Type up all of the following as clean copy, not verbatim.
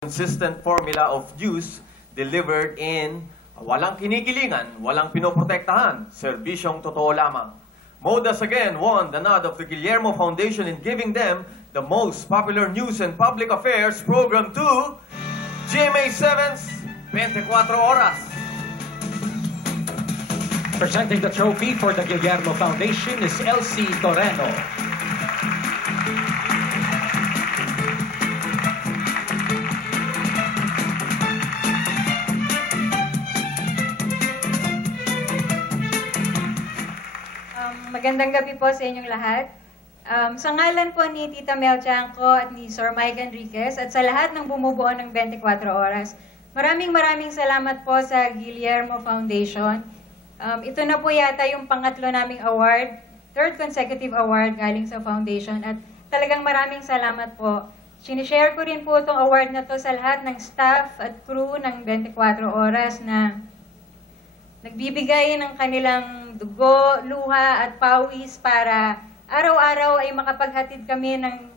Consistent formula of news delivered in walang kinikilingan, walang pinoprotektahan, serbisyong totoo lamang. Modas again won the nod of the Guillermo Foundation in giving them the most popular news and public affairs program to GMA 7's 24 Oras. Presenting the trophy for the Guillermo Foundation is Elsie Torreno. Magandang gabi po sa inyong lahat. Sa ngalan po ni Tita Mel Chanco at ni Sir Mike Enriquez at sa lahat ng bumubuo ng 24 Oras, maraming salamat po sa Guillermo Foundation. Ito na po yata yung pangatlo naming award, third consecutive award galing sa foundation at talagang maraming salamat po. Sinishare ko rin po itong award na to sa lahat ng staff at crew ng 24 Oras na nagbibigay ng kanilang dugo, luha at pawis para araw-araw ay makapaghatid kami ng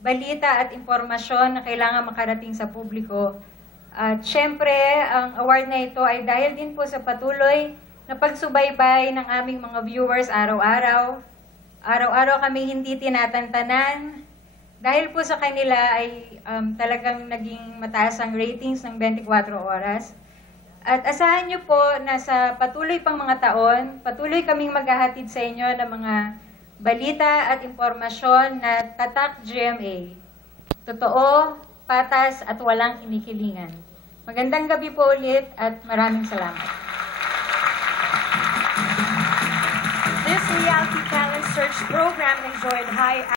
balita at impormasyon na kailangan makarating sa publiko. At syempre, ang award na ito ay dahil din po sa patuloy na pagsubaybay ng aming mga viewers araw-araw. Araw-araw kami hindi tinatantanan. Dahil po sa kanila ay talagang naging mataas ang ratings ng 24 Oras. At asahan niyo po na sa patuloy pang mga taon, patuloy kaming maghahatid sa inyo ng mga balita at impormasyon na tatak GMA. Totoo, patas at walang kinikilingan. Magandang gabi po ulit at maraming salamat. This reality talent search program enjoyed high